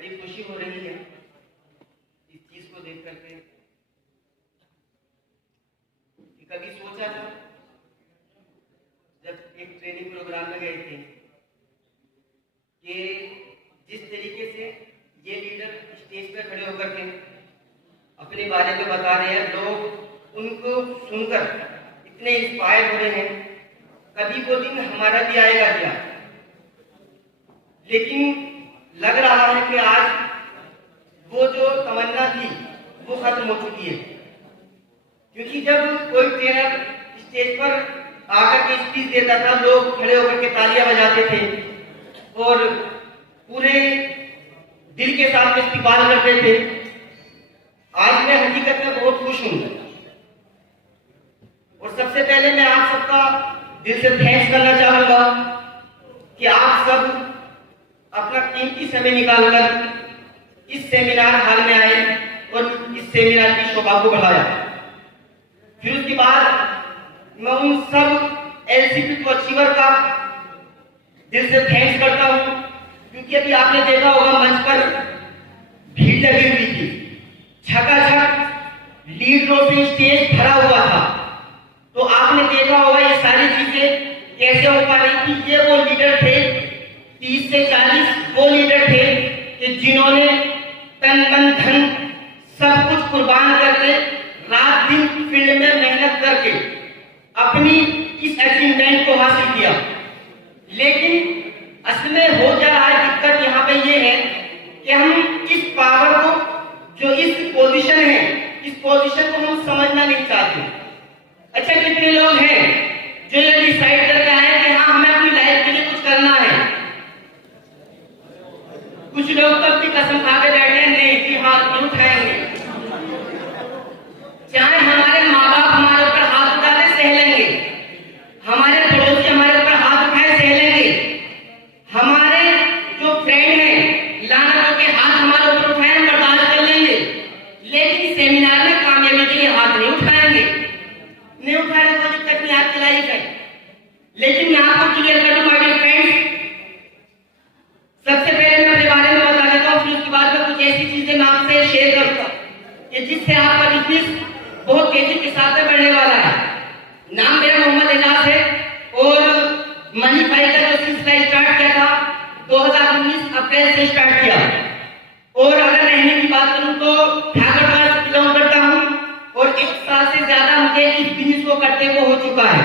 बड़ी खुशी हो रही है इस चीज को देख करके कि कभी सोचा था जब एक ट्रेनिंग प्रोग्राम में गए थे कि जिस तरीके से ये लीडर स्टेज पर खड़े होकर के अपने बारे में बता रहे हैं, लोग उनको सुनकर इतने इंस्पायर हो रहे हैं, कभी वो दिन हमारा भी आएगा क्या। लेकिन लग रहा है कि आज वो जो तमन्ना थी वो खत्म हो चुकी है, क्योंकि जब कोई ट्रेनर स्टेज पर आकर के स्पीच देता था, लोग खड़े होकर के तालियां बजाते थे और पूरे दिल के साथ इस्तेमाल करते थे। आज मैं हकीकत में बहुत खुश हूं और सबसे पहले मैं आप सबका दिल से थैंक्स करना चाहूंगा कि आप सब अपना कीमती समय निकालकर इस सेमिनार हॉल में आए और इस सेमिनार की शोभा को बढ़ाया। फिर उसके बाद मैं उन सब एलसीपी को अचीवर का दिल से थैंक्स करता हूं, क्योंकि अभी आपने देखा होगा मंच पर भीड़ लगी हुई थी, झकाझक लीडरों से स्टेज भरा हुआ था। तो आपने देखा होगा ये सारी चीजें कैसे हो पा रही थी। ये वो लीडर थे, 30 से 40 वो लीडर थे कि जिन्होंने तन मन धन सब कुछ कुर्बान करके रात दिन फील्ड में मेहनत करके अपनी इस अचीवमेंट को हासिल किया। लेकिन असल में हो जा रहा है, दिक्कत यहाँ पे ये है कि हम इस पावर को, जो इस पोजीशन है, इस पोजीशन को हम समझना नहीं चाहते। अच्छा, कितने लोग हैं जो ये डिसाइड करके आए कि हाँ हमें अपनी लाइफ के लिए कुछ करना है। कुछ लोग तो अपनी कसम खा के बैठे हैं, नहीं कि हाथ नहीं उठाएंगे, चाहे हमारे माँ बाप हमारे ऊपर हाथ उठाए सह लेंगे, हमारे पड़ोसी हमारे ऊपर हाथ उठाए सह लेंगे, हमारे जो फ्रेंड हैं लानतों के हाथ हमारे ऊपर उठाए हम बर्दाश्त कर लेंगे, लेकिन सेमिनार में कामयाबी के लिए हाथ नहीं उठाएंगे। नहीं उठाने कोई दिक्कत नहीं, आपकी लाइफ है। लेकिन मैं आपको क्लियर कर दूं माय डियर फ्रेंड्स, सबसे पहले मैं अपने बारे में बता देता हूँ, फिर उसके बाद में कुछ ऐसी चीजें मैं आपसे शेयर करूंगा कि जिससे आपका बिजनेस बहुत तेजी के साथ में बढ़ने वाला है। नाम मेरा मोहम्मद एजाज है और मनी फाइल का जो सिलसिला स्टार्ट किया था 2019 अप्रैल से स्टार्ट किया। और अगर रहने की बात करूं तो ठाकुरवाड़ से बिलोंग करता हूं और 1 साल से ज्यादा मुझे इस बिजनेस को करते हुए हो चुका है।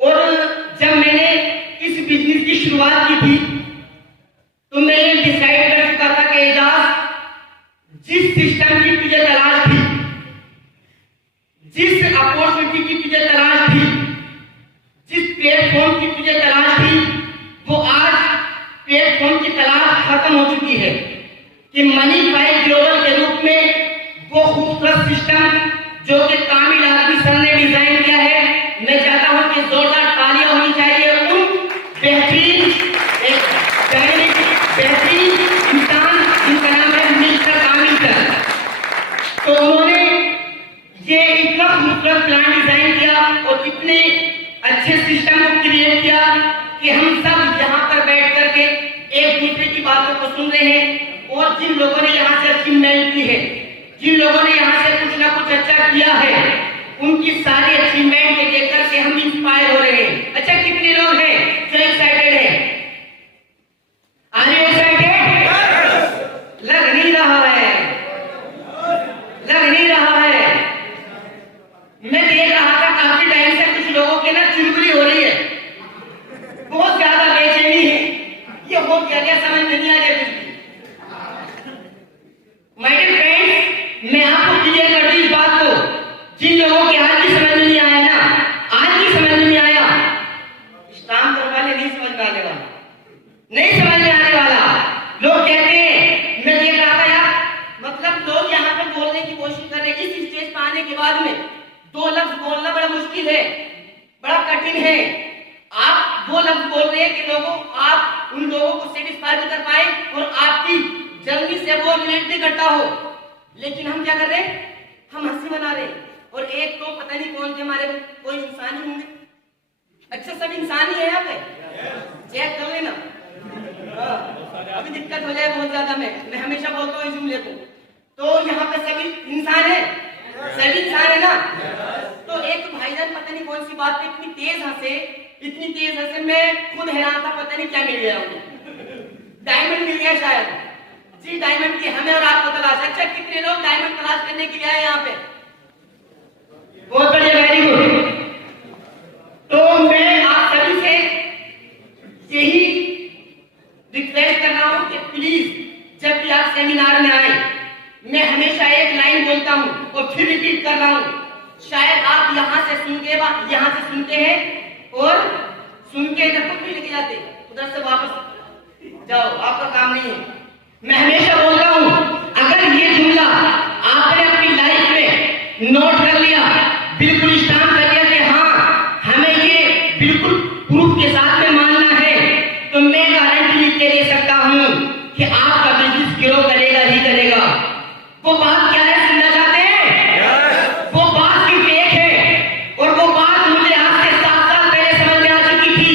और जब मैंने इस बिजनेस की शुरुआत की थी तो मैं ये डिसाइड कर चुका था कि एजाज, जिस सिस्टम की तुझे तलाश थी, जिस अपॉर्चुनिटी की तुझे तलाश थी, जिस प्लेटफॉर्म की तुझे तलाश थी, वो आज प्लेटफॉर्म की तलाश खत्म हो चुकी है कि मनी फाइल ग्लोबल के रूप में वो खूबसूरत सिस्टम जो कि कामिल आदमी सर ने डिजाइन किया है। मैं चाहता हूं कि जोरदार तालियां होनी चाहिए उन बेहतरीन इंसान जिनका नाम है मिस्टर कामिल सर। तो उन्होंने ये इतना खूबसूरत प्लान डिजाइन किया और इतने अच्छे सिस्टम को क्रिएट किया कि हम सब यहाँ पर बैठ करके एक दूसरे की बातों को सुन रहे हैं। और जिन लोगों ने यहाँ से अचीवमेंट की है, जिन लोगों ने यहाँ से कुछ ना कुछ अच्छा किया है, उनकी सारी अचीवमेंट को देख करके हम इंस्पायर हो रहे हैं। अच्छा, कितने लोग हैं जो एक्साइटेड है? Are you excited? लग नहीं रहा है, लग नहीं रहा है। मैं देख रहा था काफी टाइम से कुछ लोगों के ना चुलबुली हो रही है, बहुत ज्यादा बेचैनी है। ये हो क्या समझ नहीं आ रहा। माय डियर फ्रेंड्स, मैं आपको क्लियर कर दूं इस बात को, जिन लोगों के आज भी समझ में नहीं आया ना, आज भी समझ में नहीं आया, इस्लाम धर्म वाले नहीं समझ में आने वाला, नहीं समझ में आने वाला। लोग कहते हैं, मैं देख रहा था यार, मतलब लोग यहाँ पे बोलने की कोशिश कर रहे हैं, इस स्टेज पर आने के बाद में 2 लफ्ज बोलना बड़ा मुश्किल है, बड़ा कठिन है। आप वो लफ्ज बोल रहे हैं कि आप उन लोगों को सेटिस्फाई कर पाए और आपकी जर्नी से वो रिलेट नहीं करता हो। लेकिन हम क्या कर रहे हैं? हम हंसी मना रहे हैं। और एक तो पता नहीं कौन थे हमारे, कोई इंसान ही होंगे। अच्छा, सब इंसान ही है यहाँ पे, चेक कर लेना। अभी दिक्कत हो जाए बहुत ज्यादा। मैं हमेशा बोलता हूँ जुमले को, तो यहाँ पे सभी इंसान है, सभी इंसान है ना। तो एक भाईजान पता नहीं कौन सी बात पे इतनी तेज हंसे, मैं खुद हैरान था, पता नहीं क्या मिल गया उन्हें। डायमंड मिल गया शायद जी, डायमंड की हमें और आपको तलाश। अच्छा, कितने लोग डायमंड तलाश करने के लिए आए यहाँ पे? बहुत बढ़िया, वेरी गुड। तो मैं आप सभी से यही रिक्वेस्ट कर रहा हूं कि प्लीज जब भी आप सेमिनार में आए, मैं हमेशा एक लाइन बोलता हूं और फिर रिपीट कर रहा हूं। शायद आप यहां से सुनते हैं और सुन के इधर कुछ भी लेके जाते, उधर से वापस जाओ, आपका काम नहीं है। मैं हमेशा बोलता हूं, अगर ये जुमला आपने अपनी लाइफ में नोट कर लिया, बिल्कुल स्टाम्प कर लिया कि हाँ हमें ये बिल्कुल प्रूफ के साथ में मानना है, तो मैं गारंटी लिख के दे सकता हूं कि आपका बिजनेस ग्रो करेगा ही करेगा। वो बात क्या है, सुनना चाहते हैं? वो बात सिर्फ एक है, और वो बात मुझे आज से 7 साल पहले समझ में आ चुकी थी।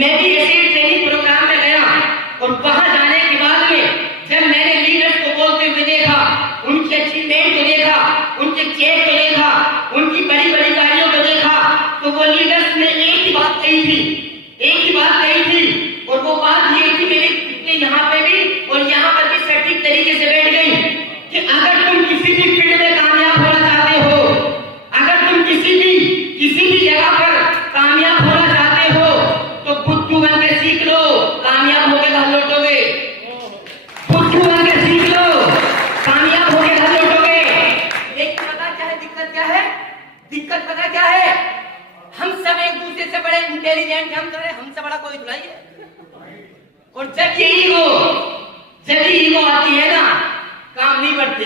मैं भी ऐसे ट्रेनिंग प्रोग्राम में गया और वहां जाने के बाद में जब मैंने लीडर्स को बोलते हुए देखा, उनके अचीवमेंट को देखा, उनके चेक को देखा, उनकी बड़ी बड़ी गाड़ियों को देखा, तो वो लीडर्स ने एक ही बात कही थी, और वो बात ये थी, मेरे कितने यहाँ पे भी और यहाँ पर भी सटीक तरीके से बैठ गई कि अगर तुम किसी भी फील्ड में कामयाब होना चाहते हो, अगर तुम किसी भी जगह पर कामयाब होना चाहते हो, तो बुद्धू बन के सीख लो, कामयाब होके घर लौटोगे। बुद्धू बन के सीख लो, कामयाब होके घर लौटोगे। लेकिन पता क्या है दिक्कत क्या है? दिक्कत पता क्या है? हम सब एक दूसरे से बड़े इंटेलिजेंट, हमसे बड़ा कोई थोड़ा है। और जब ये ईगो आती है ना, काम नहीं बढ़ते।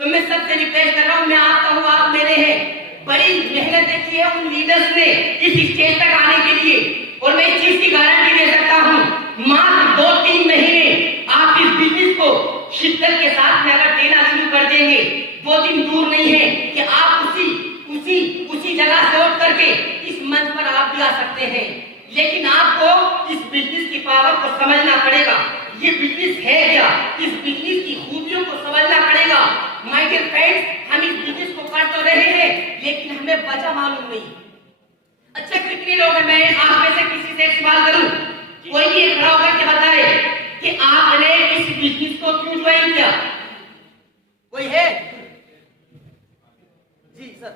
तो मैं सबसे रिक्वेस्ट कर रहा हूं, मैं आपका हूं, आप मेरे हैं। बड़ी मेहनत देखी है उन लीडर्स ने इस स्टेज तक आने के लिए, और मैं इस चीज की गारंटी दे सकता हूं, मात्र 2-3 महीने आप इस बिजनेस को शिद्दत के साथ में अगर देना शुरू कर देंगे, वो दिन दूर नहीं है कि आप उसी जगह से उठ करके इस मंच पर आप भी आ सकते हैं। लेकिन आपको इस बिजनेस की पावर को समझना पड़ेगा। ये बिजनेस है क्या, इस बिजनेस की खूबियों को समझना पड़ेगा। माय डियर फ्रेंड्स, हम इस बिजनेस को कर तो रहे हैं, लेकिन हमें वजह मालूम नहीं। अच्छा, कितने लोग हैं, मैं आप में से किसी से एक सवाल करूं, कोई भी खड़ा होकर के बताए कि आपने इस बिजनेस को क्यों ज्वाइन किया? कोई है? जी सर।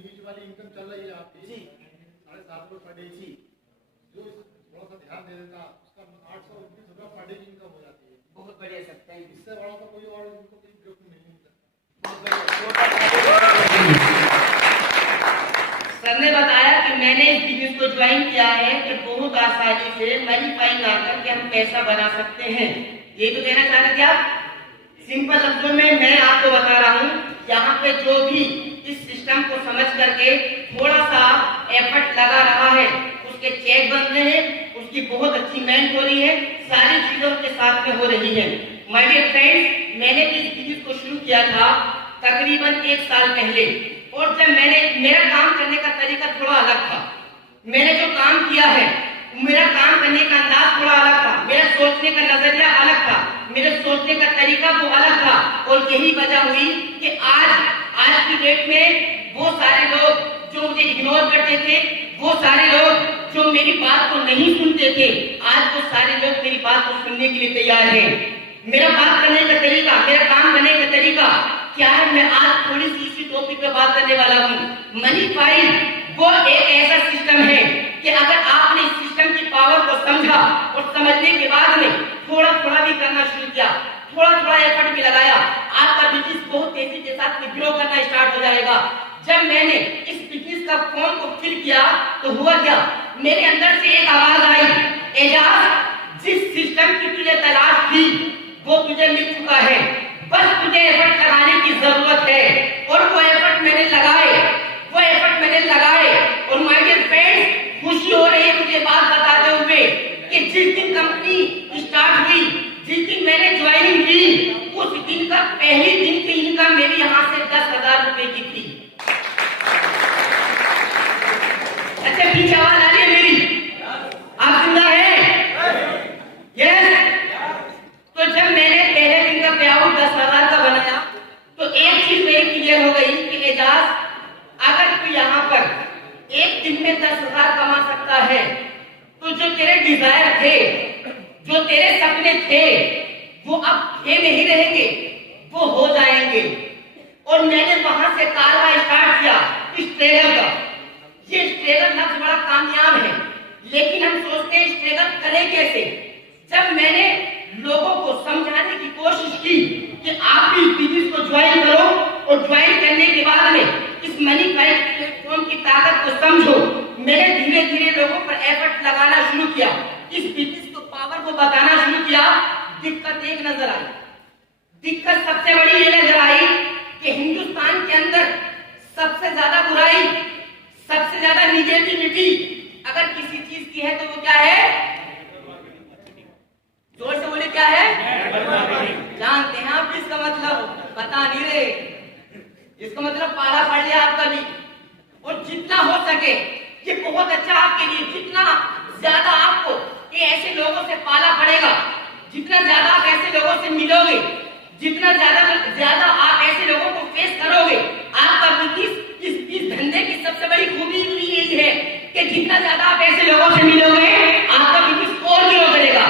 नीच वाली इनकम चल रही है आपकी जी 7.5 पर डे जी, जो थोड़ा सा ध्यान दे देता, उसका 829 रुपया पर डे की इनकम हो जाती है। बहुत बढ़िया सर, थैंक यू। इससे बड़ा तो कोई और इनको कोई ग्रुप नहीं मिलता। सर ने बताया कि मैंने इस बिजनेस को ज्वाइन किया है कि बहुत आसानी से मनी फाइन लाकर के हम पैसा बना सकते हैं। ये तो कहना चाह रहे थे आप। सिंपल लफ्जों में मैं आपको बता रहा हूँ, यहाँ पे जो भी इस सिस्टम को समझ करके थोड़ा सा एफर्ट लगा रहा है, उसके चेक बन रहे हैं, उसकी बहुत अचीवमेंट हो रही है, सारी चीजों के साथ में हो रही है। माय डियर फ्रेंड्स, मैंने इस बिजनेस को शुरू किया था तकरीबन 1 साल पहले, और जब मेरा काम करने का तरीका थोड़ा अलग था। मैंने जो काम किया है, मेरा काम करने का अंदाज थोड़ा अलग था, मेरा सोचने का नजरिया अलग था, मेरे सोचने का तरीका वो अलग था। और यही वजह हुई कि आज की डेट में वो सारे लोग जो मुझे इग्नोर करते थे, वो सारे लोग जो मेरी बात को नहीं सुनते थे, आज वो सारे लोग मेरी बात को सुनने के लिए तैयार हैं। मेरा बात करने का तरीका, मेरा काम करने का तरीका क्या है, मैं आज थोड़ी सी इसी टॉपिक पे बात करने वाला हूँ। मनी फाइल वो एक ऐसा सिस्टम है कि अगर आपने इस सिस्टम की पावर को समझा और समझने के बाद में थोड़ा थोड़ा भी करना शुरू किया, थोड़ा थोड़ा एफर्ट भी लगाया, आपका बिजनेस बहुत तेजी के साथ में ग्रो करना स्टार्ट हो जाएगा। जब मैंने इस बिजनेस का फॉर्म को फिल किया तो हुआ क्या, मेरे अंदर से एक आवाज आई, एजाज जिस सिस्टम की तुझे तलाश थी वो तुझे मिल चुका है, बस तुझे एफर्ट लगाने की जरूरत है। और वो एफर्ट मैंने लगाए और माय डियर फ्रेंड्स, खुशी हो रही है मुझे बात बताते हुए कि जिस दिन कंपनी स्टार्ट हुई, जिस दिन मैंने ज्वाइनिंग की, उस दिन का पहले दिन की इनकम मेरी यहाँ से 10,000 रुपए की थी। अच्छा, पीछे आवाज आ रही है मेरी, आप जिंदा है? क्लियर हो गई कि एजाज, अगर तू यहाँ पर एक दिन में 10,000 कमा सकता है तो जो तेरे डिजायर थे, जो तेरे सपने थे, वो अब थे नहीं रहेंगे, वो हो जाएंगे। और मैंने वहां से कारवा स्टार्ट किया स्ट्रगल का। ये स्ट्रगल लफ्ज बड़ा कामयाब है, लेकिन हम सोचते हैं स्ट्रगल करें कैसे। जब मैंने लोगों को समझाने की कोशिश की कि आप भी इस बिजनेस को ज्वाइन करो और ज्वाइन करने के बाद में इस मनी फाइव प्लेटफॉर्म की ताकत को समझो, मैंने धीरे धीरे लोगों पर एफर्ट लगाना शुरू किया, इस बिजनेस को पावर को बताना शुरू किया। दिक्कत एक नजर आई, दिक्कत सबसे बड़ी ये नजर आई कि हिंदुस्तान के अंदर सबसे ज्यादा बुराई, सबसे ज्यादा निगेटिविटी अगर किसी चीज की है तो वो क्या है? जोर से बोले, क्या है? जानते हैं आप इसका मतलब? पता नहीं रे, इसका मतलब पाला पड़ लिया आपका भी। और जितना हो सके ये बहुत अच्छा आपके लिए, जितना ज्यादा आपको ये ऐसे लोगों से पाला पड़ेगा, जितना ज्यादा आप ऐसे लोगों से मिलोगे, जितना ज्यादा आप ऐसे लोगों को फेस करोगे, आपका बिजनेस इस धंधे की सबसे बड़ी खूबी यही है कि जितना ज्यादा आप ऐसे लोगों से मिलोगे, आपका बिजनेस और ग्रो करेगा,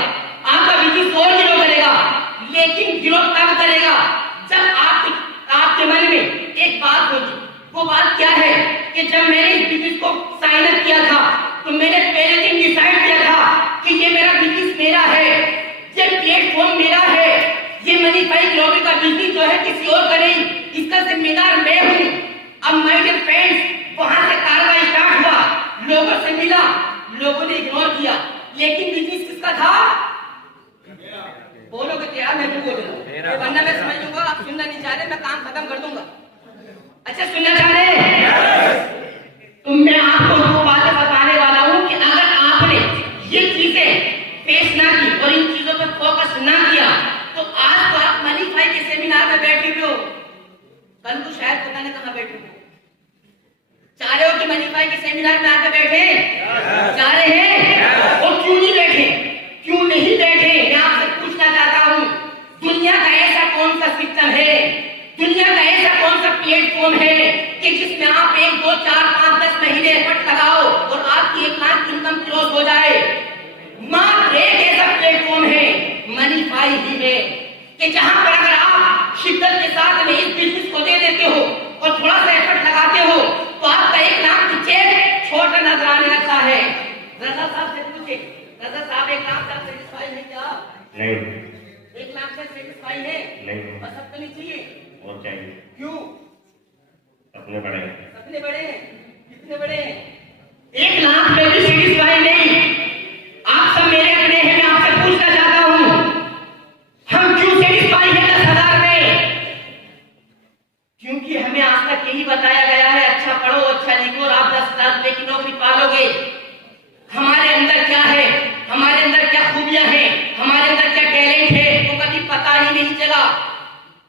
आपका बिजनेस और ग्रो करेगा। लेकिन ग्रो तब करेगा जब आपके मन में एक बात होगी। वो बात क्या है कि जब मैंने इस बिजनेस को साइन अप किया था तो मैंने पहले दिन डिसाइड किया था कि ये मेरा बिजनेस मेरा है, ये प्लेटफॉर्म मेरा है, ये मनी फाइव ग्लोबल का बिजनेस जो है किसी और का नहीं, इसका जिम्मेदार मैं हूँ। अब माय डियर फ्रेंड्स, वहां से कारवाई स्टार्ट हुआ, लोगों से मिला, लोगों ने इग्नोर किया, लेकिन बिजनेस किसका था? बोलोगे क्या? मैं क्यों बोलूंगा, वरना मैं समझ लूंगा आप सुनना नहीं चाह रहे, मैं काम खत्म कर दूंगा। अच्छा, सुनना चाह रहे? तो मैं आपको वो बातें बताने वाला हूँ कि अगर आपने ये चीजें फेस ना की और इन चीजों पर फोकस ना किया तो आज तो आप मनी फाइव के सेमिनार में बैठे हुए हो, कल को शायद पता नहीं कहाँ बैठे हो। चाह रहे हो कि मनी फाइव के सेमिनार में आकर बैठे? चाह रहे हैं? और क्यों नहीं बैठे, क्यों नहीं बैठे? मैं आपसे पूछना चाहता हूँ, दुनिया का ऐसा कौन सा सिस्टम है, दुनिया का ऐसा कौन सा प्लेटफॉर्म है कि जिसमें आप 1, 2, 4, 5, 10 महीने एफर्ट लगाओ और आपकी 1 लाख इनकम क्रॉस हो जाए? मात्र एक ऐसा प्लेटफॉर्म है, मनी फाइव ही है, कि जहां पर अगर आप शिद्दत के साथ में इस बिजनेस को दे देते हो और थोड़ा सा एफर्ट लगाते हो तो आपका 1 लाख की चेक छोटा नजर आने लगता है। रजा साहब से पूछे, रजा साहब 1 लाख से सेटिस्फाई है क्या? नहीं। 1 लाख से सेटिस्फाई है? नहीं। बस अब तो नहीं चाहिए और चाहिए। क्यों? सपने बड़े हैं। सपने बड़े हैं? कितने बड़े हैं? 1 लाख में भी सेटिस्फाई नहीं। आप सब मेरे अपने हैं, मैं आपसे पूछना चाहता हूं, हम क्यों सेटिस्फाई है 10,000 में? क्योंकि हमें आज तक यही बताया गया है, अच्छा पढ़ो, अच्छा लिखो और आप 10,000 रुपए की नौकरी पालोगे। हमारे अंदर क्या है, हमारे अंदर क्या खूबियां हैं, हमारे अंदर क्या टैलेंट है, तो कभी पता ही नहीं चला।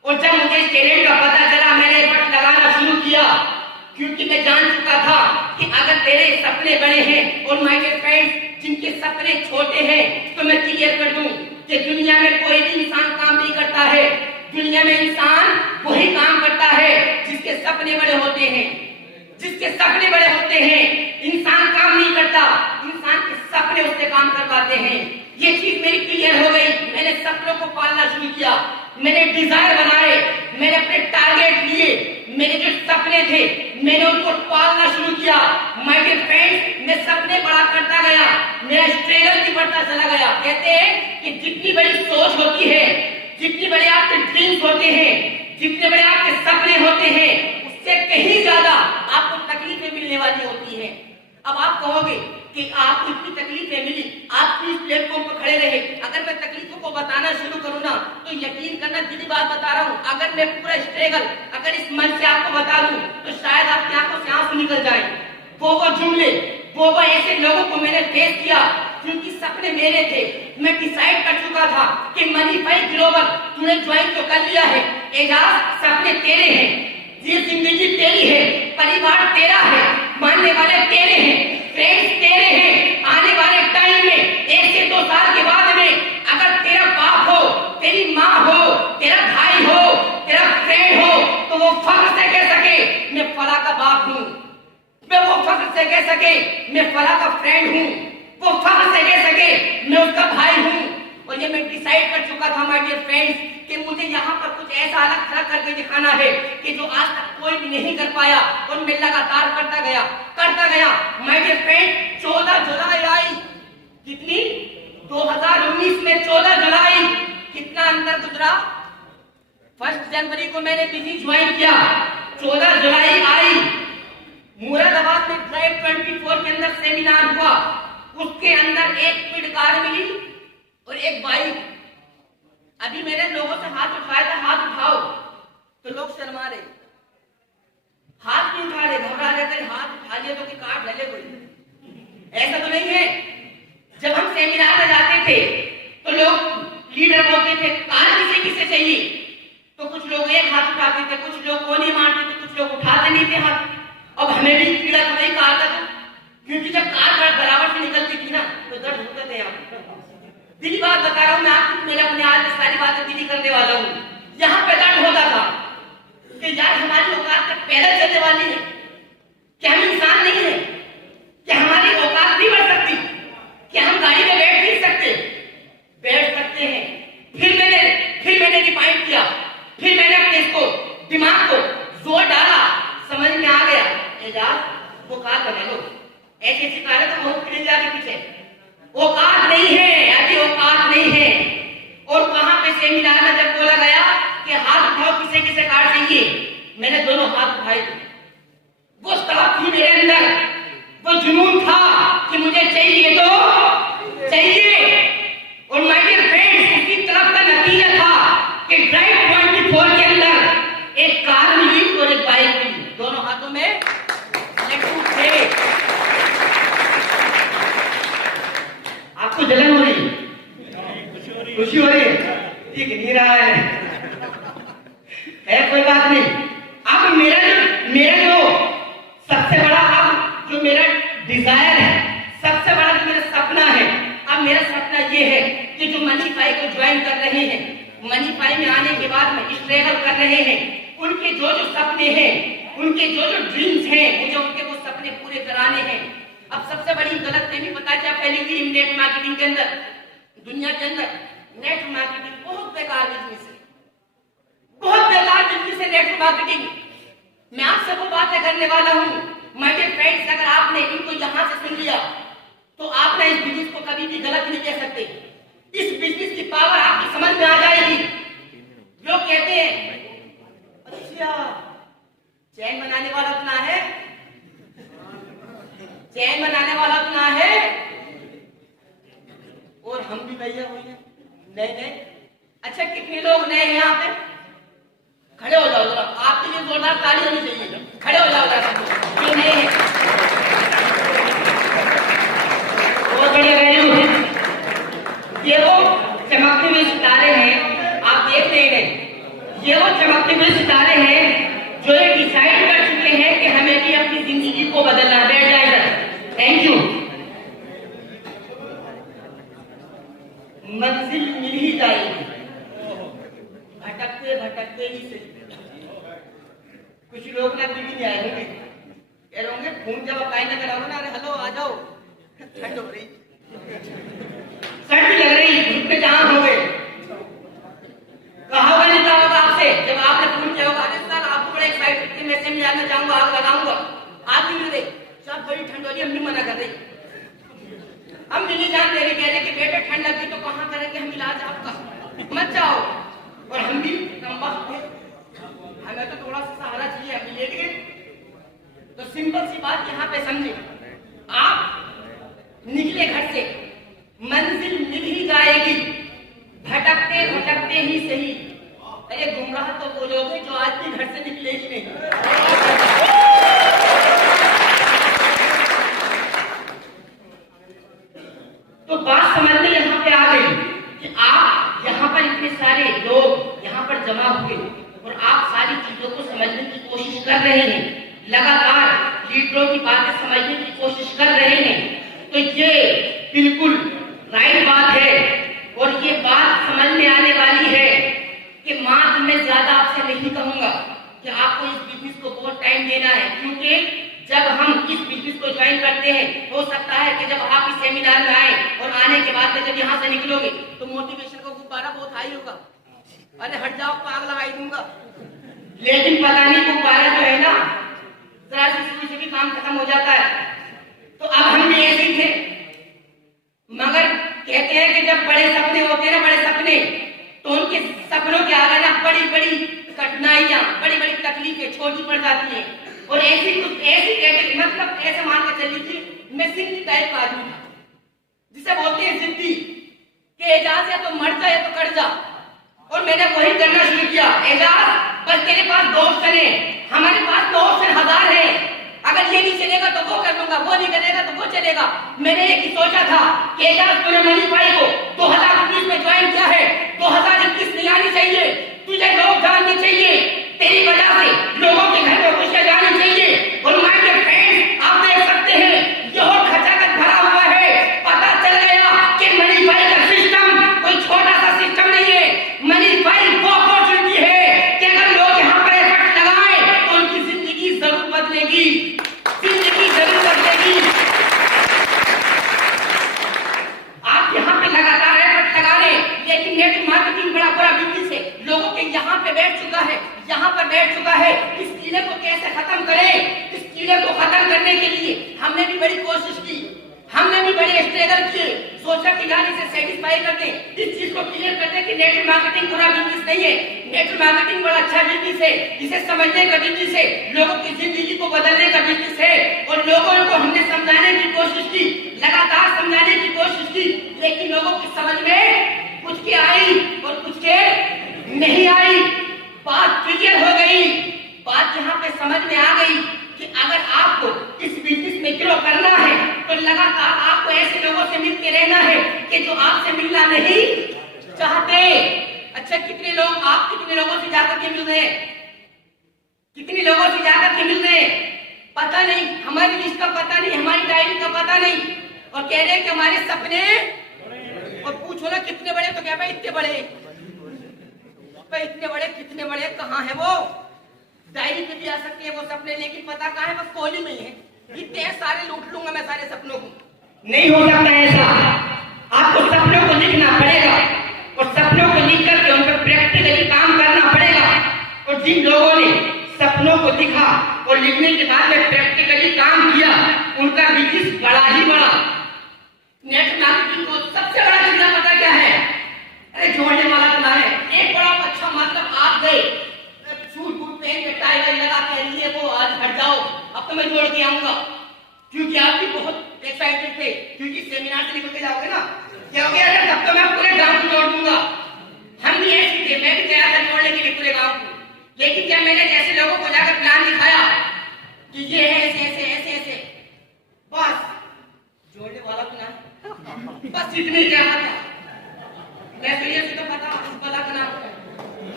और जब मुझे इस टैलेंट का पता चला, मैंने एफर्ट लगाना शुरू किया, क्योंकि मैं जान चुका था कि अगर तेरे सपने बड़े हैं और माय डियर फ्रेंड्स जिनके सपने छोटे हैं, तो मैं क्लियर कर दूं कि दुनिया में कोई भी इंसान काम नहीं करता है। दुनिया में इंसान वही काम करता है जिसके सपने बड़े होते हैं, जिसके सपने बड़े होते हैं। इंसान काम नहीं करता, इंसान के सपने उससे काम करवाते हैं। ये चीज मेरी क्लियर हो गई। मैंने सपनों को पालना शुरू किया, मैंने डिजायर बनाए, मैंने अपने टारगेट लिए, मेरे जो सपने थे मैंने उनको पालना शुरू किया। माय डियर फ्रेंड्स, मैं सपने बड़ा करता गया, मेरा स्ट्रगल भी बढ़ता चला गया। कहते हैं कि जितनी बड़ी सोच होती है, जितनी बड़े आपके ड्रीम्स होते हैं, जितने बड़े आपके सपने होते हैं, उससे कहीं ज्यादा आपको तकलीफें मिलने वाली होती हैं। अब आप कहोगे कि आपको इतनी तकलीफें मिली, आप इस प्लेटफॉर्म पर खड़े रहे। अगर मैं तकलीफों को बताना शुरू करूँ ना तो यकीन करना, दिली बात बता रहा हूँ, अगर मैं पूरा स्ट्रगल अगर इस मंच से आपको बता दूं तो शायद आपकी आंखों से आंसू निकल जाए। वो जुमले, वो ऐसे लोगों को मैंने फेस किया जिनकी सपने मेरे थे। मैं डिसाइड कर चुका था कि मनी फाइव ग्लोबल तूने ज्वाइन तो कर लिया है, एजाज सपने तेरे हैं, ये जिंदगी तेरी है, परिवार तेरा है, मानने वाले तेरे हैं, फ्रेंड्स तेरे हैं। आने वाले टाइम में 1 से 2 साल के बाद में अगर तेरा बाप हो, तेरी माँ हो, तेरा भाई हो, तेरा फ्रेंड हो, तो वो फख्र से मैं फला का बाप हूँ, मैं वो फख्र से कह सके मैं फला का फ्रेंड हूँ, वो फख्र से कह सके मैं उसका भाई हूँ। और ये मैं डिसाइड कर चुका था माय डियर फ्रेंड्स कि मुझे यहाँ पर कुछ ऐसा अलग थलग करके दिखाना है कि जो आज तक कोई भी नहीं कर पाया, और मैं लगातार करता गया। माय डियर फ्रेंड 14 जुलाई आई, कितनी 2019 में 14 जुलाई, कितना अंतर गुजरा। 1 जनवरी को मैंने बिजनेस ज्वाइन किया, 14 जुलाई आई, मुरादाबाद में ड्राइव 24 के अंदर सेमिनार हुआ, उसके अंदर एक क्विड कार मिली और एक बाइक। अभी मैंने लोगों से हाथ उठाया था, हाथ उठाओ, तो लोग शर्मा रहे, हाथ नहीं उठा रहे, घबरा रहे थे, हाथ उठा लिया तो कि काट ले कोई। ऐसा तो नहीं है। जब हम सेमिनार में जाते थे तो लोग लीडर बोलते थे कार किसे किसे चाहिए, तो कुछ लोग एक हाथ उठाते थे, कुछ लोग कोनी मारते थे, कुछ लोग उठाते नहीं थे हाथ। अब हमें भी कीड़ा तो नहीं कार का, क्योंकि जब कार बराबर से निकलती थी ना तो दर्द होते थे। यहाँ दिली बात बता रहा हूँ मैं आपको, मेरा अपने आज सारी बातें दिली करने वाला हूँ। यहाँ पे दर्द होता था कि यार हमारी औकात तक पैदल चलने वाली है, क्या हम इंसान नहीं है, क्या हमारी औकात नहीं बढ़ सकती, क्या हम गाड़ी में बैठ सकते हैं। फिर मैंने डिफाइन किया, फिर मैंने अपने इसको दिमाग को जोर डाला, समझ में आ गया एजाज वो कार बना लो, ऐसी कारें तो बहुत खरीद जाती पीछे, औकात नहीं है, अभी औकात नहीं है। और वहां पे सेमिनार में जब बोला गया कि हाथ उठाओ किसे किसे कार चाहिए, मैंने दोनों हाथ उठाए थे। वो तड़प थी मेरे अंदर, वो जुनून था कि मुझे चाहिए तो चाहिए। और माय डियर फ्रेंड्स, उसकी तरफ का नतीजा था कि ड्राइव 24 के अंदर एक कार मिली और एक बाइक मिली, दोनों हाथों में लड्डू थे। आपको जलन हो रही, खुशी हो रही है, दिख नहीं रहा है कोई बात नहीं। अब मेरा जो सबसे बड़ा, अब जो मेरा डिजायर है, सबसे बड़ा जो मेरा सपना है, अब मेरा सपना ये है कि जो मनीफाई को ज्वाइन कर रहे हैं, मनीफाई में आने के बाद में स्ट्रगल कर रहे हैं, उनके जो जो सपने हैं, उनके जो जो ड्रीम्स हैं, मुझे उनके वो सपने पूरे कराने हैं। अब सबसे बड़ी गलतफहमी पता क्या फैली हुई नेट मार्केटिंग के अंदर, दुनिया के अंदर। नेट मार्केटिंग बहुत बेकार बिजनेस है, बहुत बेकार बिजनेस है नेट मार्केटिंग। मैं आपसे वो बातें करने वाला हूँ माय डियर फ्रेंड्स, अगर आपने इनको यहाँ से सुन लिया तो आप ना इस बिजनेस को कभी भी गलत नहीं कह सकते। इस बिजनेस की पावर आपकी समझ में आ जाएगी। लोग कहते हैं अच्छा चैन बनाने वाला अपना है, चैन बनाने वाला अपना है, और हम भी भैया हुई है नए। अच्छा कितने लोग नए हैं यहाँ पे? खड़े हो जाओ जरा, आपके लिए जोरदार ताली होनी चाहिए। खड़े हो जाओ जरा, जो नए हैं बहुत बढ़िया रहे हो। ये वो चमकते हुए सितारे हैं, आप देख रहे हैं, ये वो चमकते हुए सितारे हैं जो ये डिसाइड कर चुके हैं कि हमें भी अपनी जिंदगी को बदलना। बैठ जाएगा, थैंक यू। मंजिल मिल ही जाएगी, भटकते भटकते ही से। कुछ लोग ना भी नहीं आए होंगे, कह रहे होंगे फोन जब अप्लाई ना कराओ ना, अरे हेलो आ जाओ, ठंड हो रही, सर्दी लग रही, धूप में जहां हो गए। कहा होगा नहीं कहा होगा आपसे जब आपने फोन किया होगा, अरे सर आपको बड़ा एक्साइटेड थे, मैं सेमिनार में जाऊंगा, आग लगाऊंगा, आप भी मिल रहे, सर बड़ी ठंड हो रही, हम भी मना कर रही, हम भी नहीं जान दे रहे, कह रहे कि बेटे ठंड लगी तो कहाँ करेंगे हम इलाज आपका, मत जाओ। और हम भी कम वक्त थे, हमें तो थोड़ा सा सहारा चाहिए, हम लेट गए। तो सिंपल सी बात यहाँ पे समझे, आप निकले घर से, मंजिल मिल ही जाएगी, भटकते भटकते ही सही। अरे गुमराह तो वो लोग हैं जो आज भी घर से निकले ही नहीं। तो बात समझ में यहाँ पे आ गई कि आप यहाँ पर इतने सारे लोग यहाँ पर जमा हुए और आप सारी चीजों को समझने की कोशिश कर रहे हैं, लगातार लीडरों की बातें समझने की कोशिश कर रहे हैं। तो ये बिल्कुल राइट बात है और ये बात समझ में आने वाली है कि मां मैं ज्यादा आपसे नहीं कहूंगा, कि आपको इस बिजनेस को बहुत टाइम देना है, क्योंकि जब हम इस बिजनेस को ज्वाइन करते हैं हो सकता है कि जब आप इस सेमिनार में आए और आने के बाद में जब यहाँ से निकलोगे तो मोटिवेशन का गुब्बारा बहुत हाई होगा, अरे हट जाओ पाग लगाई दूंगा, लेकिन पता नहीं गुब्बारा जो है ना जरा से भी काम खत्म हो जाता है। तो अब हम भी ऐसे ही थे, मगर कहते हैं कि जब बड़े सपने होते हैं ना, बड़े सपने, तो उनके सपनों के आगे ना बड़ी बड़ी कठिनाइयां, बड़ी बड़ी तकलीफें छोटी पड़ जाती हैं। और ऐसी मतलब ऐसे मान के चल लीजिए मैं जिद्दी टाइप का आदमी था, जिसे बोलते हैं जिद्दी, कि एजाज या तो मर जा या तो कट जा, और मैंने वही करना शुरू किया। एजाज बस तेरे पास 2 ऑप्शन है, हमारे पास 2 ऑप्शन 1000 है, अगर ये नहीं चलेगा तो वो कर लूंगा, वो नहीं करेगा तो वो चलेगा। मैंने एक ही सोचा था कि एजाज तूने मनीफाई को 2019 में ज्वाइन किया है, 2021 नहीं आनी चाहिए, तुझे लोग जानने चाहिए, तेरी वजह से लोगों के घर में खुशियां जानी चाहिए। और माय डियर फ्रेंड्स, आप देख सकते हैं यह खचाखच भरा हुआ है। पता चल गया कि मनीफाई का सिस्टम कोई छोटा सा सिस्टम नहीं है, मनीफाई वो अपॉर्चुनिटी है कि अगर लोग यहाँ पर एफर्ट लगाएं तो उनकी जिंदगी जरूर बदलेगी, जिंदगी जरूर बदलेगी। आप यहाँ पे लगातार एफर्ट लगा रहे, लेकिन नेट मार्केटिंग बड़ा बड़ा बिजनेस है, लोगों के यहाँ पे बैठ चुका है, यहाँ पर बैठ चुका है। इस कीड़े को कैसे खत्म करें? इस कीड़े को खत्म करने के लिए हमने भी बड़ी कोशिश की, हमने भी बड़े स्ट्रगल किए, सोचा कि यार इसे सेटिस्फाई करते, इस चीज को क्लियर करते कि नेटवर्क मार्केटिंग पूरा बिजनेस नहीं है, नेटवर्क मार्केटिंग बड़ा अच्छा बिजनेस है, इसे समझने का बिजनेस है, लोगों की जिंदगी को बदलने का बिजनेस है। और लोगों को हमने समझाने की कोशिश की, लगातार समझाने की कोशिश की, लेकिन लोगों की समझ में कुछ के आई और कुछ के नहीं आई। बात क्लियर हो गई, बात यहाँ पे समझ में आ गई कि अगर आपको इस बिजनेस में ग्रो करना है तो लगातार आपको ऐसे लोगों से मिलते रहना है कि जो आपसे मिलना नहीं चाहते। अच्छा, कितने लोगों से जाकर के मिल रहे हैं, कितने लोगों से जाकर के मिल रहे हैं, पता नहीं, हमारी लिस्ट का पता नहीं, हमारी डायरी का पता नहीं, और कह रहे हैं कि हमारे सपने, और पूछो ना कितने बड़े, तो क्या भाई इतने बड़े, इतने बड़े, कितने बड़े, कहाँ है वो? डायरी पे भी आ सकते हैं वो सपने, लेकिन पता कहाँ है? बस कोहली में ही है। इतने सारे लूट लूंगा मैं सारे सपनों को। नहीं हो सकता ऐसा, आपको सपनों को लिखना पड़ेगा और सपनों को लिख करके उन पर प्रैक्टिकली काम करना पड़ेगा। और जिन लोगों ने सपनों को लिखा और लिखने के बाद में प्रैक्टिकली काम किया, उनका बिजनेस बड़ा ही बड़ा। नेट मार्केटिंग को सबसे बड़ा चिंता पता क्या है? अरे जोड़ने वाला तो है, एक बड़ा अच्छा मतलब आप गए सूट बूट पहन के टाई वाई लगा के लिए वो आज हट जाओ, अब तो मैं जोड़ के आऊंगा, क्योंकि आप भी बहुत एक्साइटेड थे, क्योंकि सेमिनार से निकल के जाओगे ना, क्या हो गया? अरे तब तो मैं पूरे गांव को जोड़ दूंगा। हम भी ऐसे थे, मैं भी तैयार था जोड़ने के लिए पूरे गांव को, लेकिन क्या मैंने जैसे लोगों को जाकर प्लान दिखाया कि ये है ऐसे ऐसे ऐसे ऐसे, बस जोड़ने वाला प्लान, बस इतने क्या था। तो पता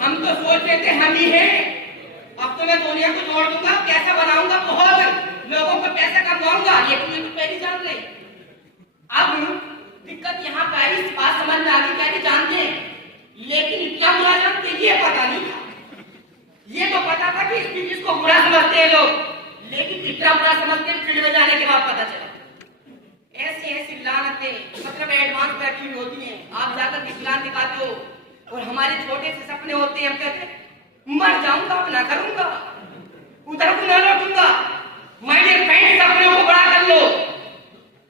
हम तो सोच रहे थे हम ही हैं, अब तो मैं दुनिया को जोड़ दूंगा, कैसा बनाऊंगा, बहुत लोगों को पैसा कमाऊंगा, ये तो पहले जान रहे। अब दिक्कत यहाँ पर आई, बात समझ में आ गई, पहले जानते हैं, लेकिन इतना बुरा जानते ये पता नहीं था। ये तो पता था कि इस बिजनेस को बुरा समझते हैं लोग, लेकिन इतना बुरा समझते हैं फील्ड में जाने के बाद पता चला। ऐसी ऐसी लानतें मतलब एडवांस बैटरी होती हैं, आप जाकर के प्लान दिखाते हो और हमारे छोटे से सपने होते हैं, हम कहते हैं मर जाऊंगा अपना करूंगा, उधर को ना लौटूंगा। माय डियर फ्रेंड्स, सपनों को बड़ा कर लो।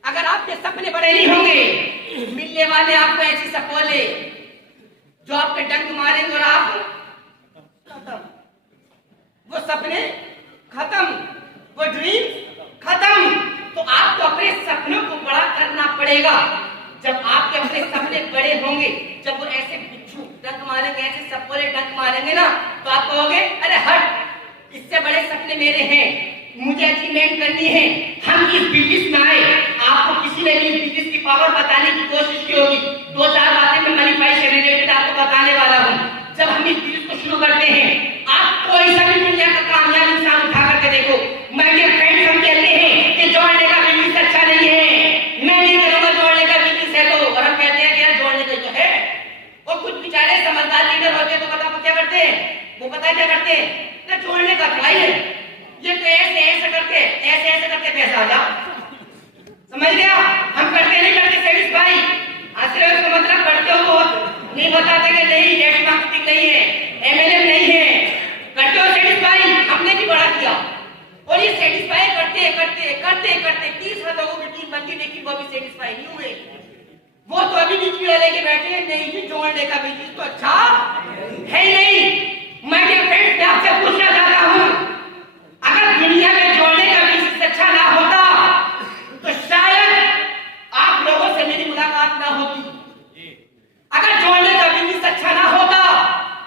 अगर आपके सपने बड़े नहीं होंगे, मिलने वाले आपको ऐसी सपोले जो आपके डंक मारेंगे और आप खत्म, वो सपने खत्म, वो ड्रीम खत्म। तो आपको अपने सपनों को बड़ा करना पड़ेगा। जब आपके अपने सपने बड़े होंगे, जब वो ऐसे बिच्छू डंक मारेंगे, ऐसे सपोरे डंक मारेंगे ना, तो आप कहोगे अरे हट, इससे बड़े सपने मेरे हैं, मुझे अचीवमेंट करनी है। हम इस बिजनेस में आए, आपको किसी ने भी बिजनेस की पावर बताने की कोशिश की होगी, 2-4 बातें मैं मनीफाई से रिलेटेड आपको बताने वाला हूँ। जब हम इस बिजनेस को शुरू करते हैं, आप कोई सा भी दुनिया का कामयाब इंसान उठा करके देखो, माय डियर फ्रेंड्स, हम कहते हैं कि जोड़ने का बिजनेस अच्छा नहीं है, मैं नहीं करूंगा जोड़ने का बिजनेस है, तो और हम कहते हैं कि यार जोड़ने का जो है। और कुछ बेचारे समझदार लीडर होते हैं तो पता क्या करते हैं, वो पता क्या करते हैं, जोड़ने का ट्राई है। ये तो ऐसे करके पैसा आ जाओ, समझ गया? हम करते नहीं करते सेटिस्फाई। आश्रय का मतलब करते हो बहुत, नहीं बताते कि नहीं नेट मार्केटिंग नहीं है, एमएलएम नहीं है, करते हो सेटिस्फाई। हमने भी बड़ा किया और ये सेटिस्फाई करते करते 30,000 लोगों की टीम बनती, लेकिन वो भी सेटिस्फाई नहीं हुए। वो तो अभी भी कीड़ा लेके बैठे हैं, नहीं जी जोड़ने का बिजनेस तो अच्छा है ही नहीं। मैं डियर फ्रेंड्स मैं आपसे पूछना चाहता हूं, अगर दुनिया में जोड़ने का बिजनेस अच्छा ना होता तो शायद आप लोगों से मेरी मुलाकात ना होती। अगर जोड़ने का बिजनेस अच्छा ना होता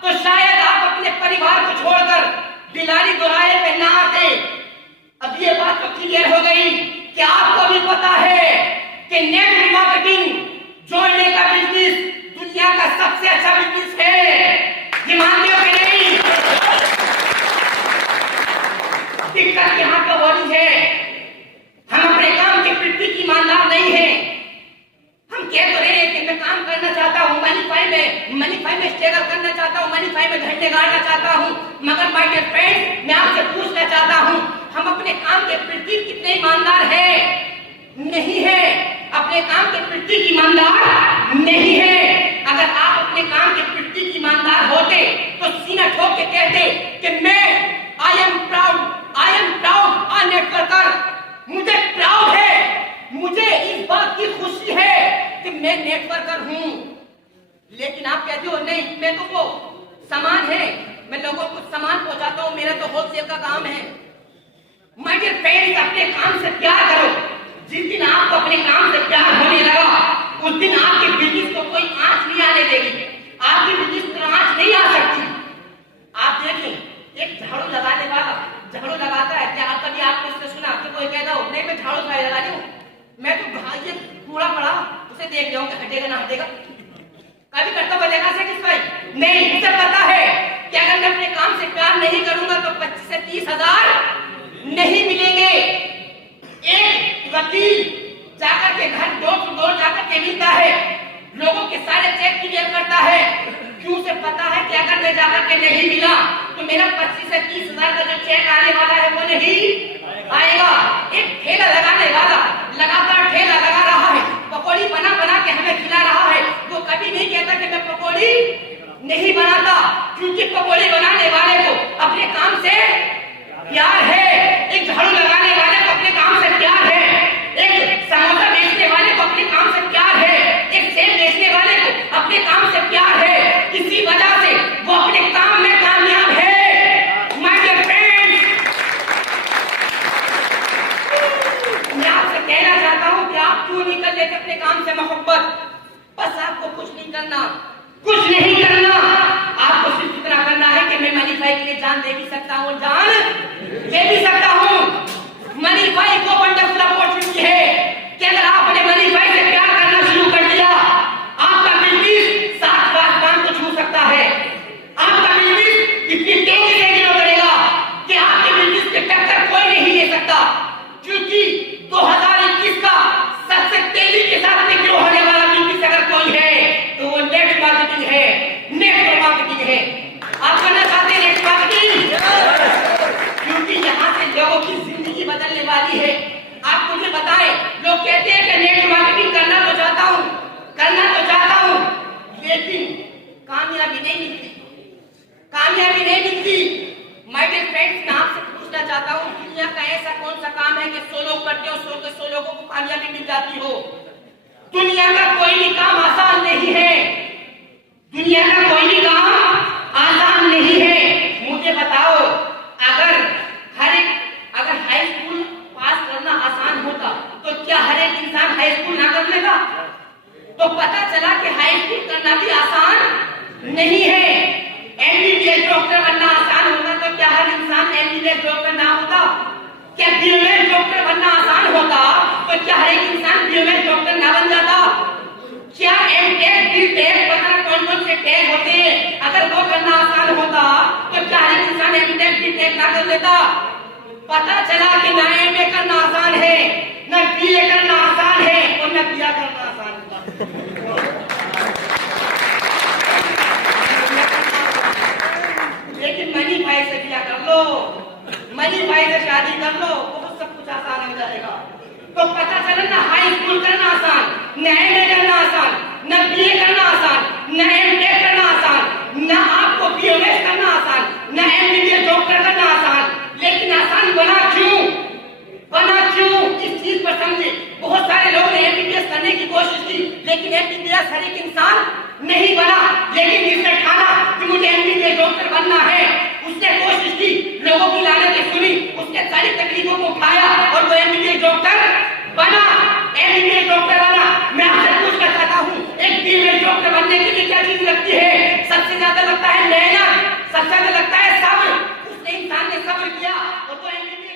तो शायद आप अपने परिवार को छोड़कर बिलारी दोराहे पे ना आते। अब ये बात तो क्लियर हो गई कि आपको भी पता है कि नेटवर्क मार्केटिंग जोड़ने का बिजनेस दुनिया का सबसे अच्छा बिजनेस है। ये मानते हो कि नहीं? दिक्कत यहाँ पर हो रही है, हम अपने काम के प्रति की ईमानदार नहीं है। हम कह तो रहे हैं कि मैं काम करना चाहता हूँ, मनीफाई में स्ट्रगल करना चाहता हूँ, मनीफाई में झंडे गाड़ना चाहता हूँ, मगर माय डियर फ्रेंड्स मैं आपसे पूछना चाहता हूँ, हम अपने काम के प्रति कितने ईमानदार है? नहीं है। अपने काम के प्रति ईमानदार नहीं है। अगर आप अपने काम के प्रति ईमानदार होते तो सीना ठोक के कहते कि मैं I am proud a networker. मुझे प्राउड है, मुझे इस बात की खुशी है कि मैं नेटवर्कर हूं। लेकिन आप कहते हो नहीं, मैं तो वो सामान है, मैं लोगों को सामान पहुंचाता हूं, मेरा तो होलसेल का काम है। माय डियर फ्रेंड्स अपने काम से प्यार करो। जिस दिन आपको अपने काम से प्यार होने लगा उस दिन आपके बिजनेस को कोई आंच नहीं आने देगी, आपकी बिजनेस को आंच नहीं आ सकती। आप देखें एक झाड़ू लगाने वाला झाड़ू लगाता है, क्या कभी आपने उससे सुना कि कोई कहता हो नहीं मैं झाड़ू खाई लगा लूं, मैं तो ये कूड़ा पड़ा उसे देख जाऊंगा हटेगा ना हटेगा? कभी करता हुआ देखा सेटिस्फाई नहीं। उसे पता है कि अगर मैं अपने काम से प्यार नहीं करूंगा तो 25 से 30,000 नहीं मिलेंगे। एक वकील जाकर के घर डोर टू डोर जाकर के मिलता है, लोगों के सारे चेक क्लियर करता है। क्यों? से पता है कि अगर मैं जाकर के नहीं मिला तो मेरा 25 से 30,000 का जो चेक आने वाला है वो नहीं आएगा। एक ठेला लगाने वाला लगातार ठेला लगा रहा है, पकौड़ी बना बना के हमें खिला रहा है, वो कभी नहीं कहता कि मैं पकौड़ी नहीं बनाता, क्योंकि पकौड़ी बनाने वाले को अपने काम से प्यार है। एक झाड़ू लगाने वाले को अपने काम से प्यार है, एक समोसा बेचने वाले को अपने काम से प्यार है, एक सेब बेचने वाले को अपने काम से प्यार है। इसी वजह से वो अपने काम में कामयाब है। माय डियर फ्रेंड्स मैं आपसे कहना चाहता हूं कि आप क्यों नहीं कर लेते अपने काम से मोहब्बत? बस आपको कुछ नहीं करना, आपको सिर्फ इतना करना है कि मैं मनीफाई के लिए जान दे भी सकता हूँ, जान दे भी सकता हूँ। मनीफाई को वंडरफुल अपॉर्चुनिटी है कि अगर आपने मनीफाई से प्यार करना शुरू कर दिया, आपका बिजनेस 7 आसमान को छू सकता है। आपका बिजनेस इतनी तेजी से ग्रो करेगा कि आपके बिजनेस के टक्कर कोई नहीं ले सकता, क्योंकि 2021 का सबसे तेजी के साथ में ग्रो होने वाला बिजनेस अगर कोई है तो वो नेट मार्केटिंग है, नेटवर्क मार्केटिंग है। आप करना चाहते हैं नेट मार्केटिंग? क्योंकि यहाँ से लोगों की जिंदगी बदलने वाली है। आप मुझे बताएं, लोग कहते हैं कि नेट मार्केटिंग करना तो चाहता हूँ, लेकिन कामयाबी नहीं मिलती। माय डियर फ्रेंड्स मैं आपसे पूछना चाहता हूँ, दुनिया का ऐसा कौन सा काम है कि 100 लोग करते हो, 100 लोगों को कामयाबी मिल जाती हो? दुनिया का कोई भी काम आसान नहीं है, दुनिया का कोई भी काम आसान नहीं है। मुझे बताओ, अगर हाई स्कूल पास करना आसान होता तो क्या हर एक इंसान हाई स्कूल ना कर लेगा? तो पता चला कि हाई स्कूल करना भी आसान नहीं है। एमबीबीएस डॉक्टर बनना आसान होता तो क्या हर इंसान एमबीबीएस डॉक्टर ना होता? क्या बीएमएस डॉक्टर बनना आसान होता तो क्या हर एक इंसान बीएमएस डॉक्टर ना बन जाता? क्या एमटेक बीटेक पता कौन से टेक होते हैं, अगर वो करना आसान होता तो क्या हर एक इंसान एमटेक बीटेक ना कर लेता? पता चला कि ना एमए करना आसान है, ना बीए करना आसान है और ना बीए करना आसान होता। लेकिन मनीफाई से किया करना लो, मनी भाई से शादी कर लो, बहुत सब कुछ आसान हो जाएगा। तो पता चला ना हाई स्कूल करना आसान, न एमए करना आसान, न बीए करना आसान, न एमटेक करना आसान, न आपको बीएमएस करना आसान, न एमबीबीएस डॉक्टर करना आसान, लेकिन आसान बना क्यों? बना क्यों? इस चीज पर समझे। बहुत सारे लोगों ने एमबीबीएस करने की कोशिश की, लेकिन एमबीबीएस हर एक इंसान नहीं बना। लेकिन जिसने ठाना कि मुझे एमबीबीएस डॉक्टर बनना है, उसने कोशिश की, लोगों की लानतें सुनी, उसने सारी तकलीफों को उठाया और वो एमबीबीएस डॉक्टर बना। एमबीबीएस डॉक्टर बना। मैं आपसे पूछना चाहता हूँ, एक बीएमएस डॉक्टर बनने के लिए क्या चीज लगती है? सबसे ज्यादा लगता है मेहनत, सबसे ज्यादा लगता है सब्र। उसने इंसान ने सब्र किया और वो एमबीबीएस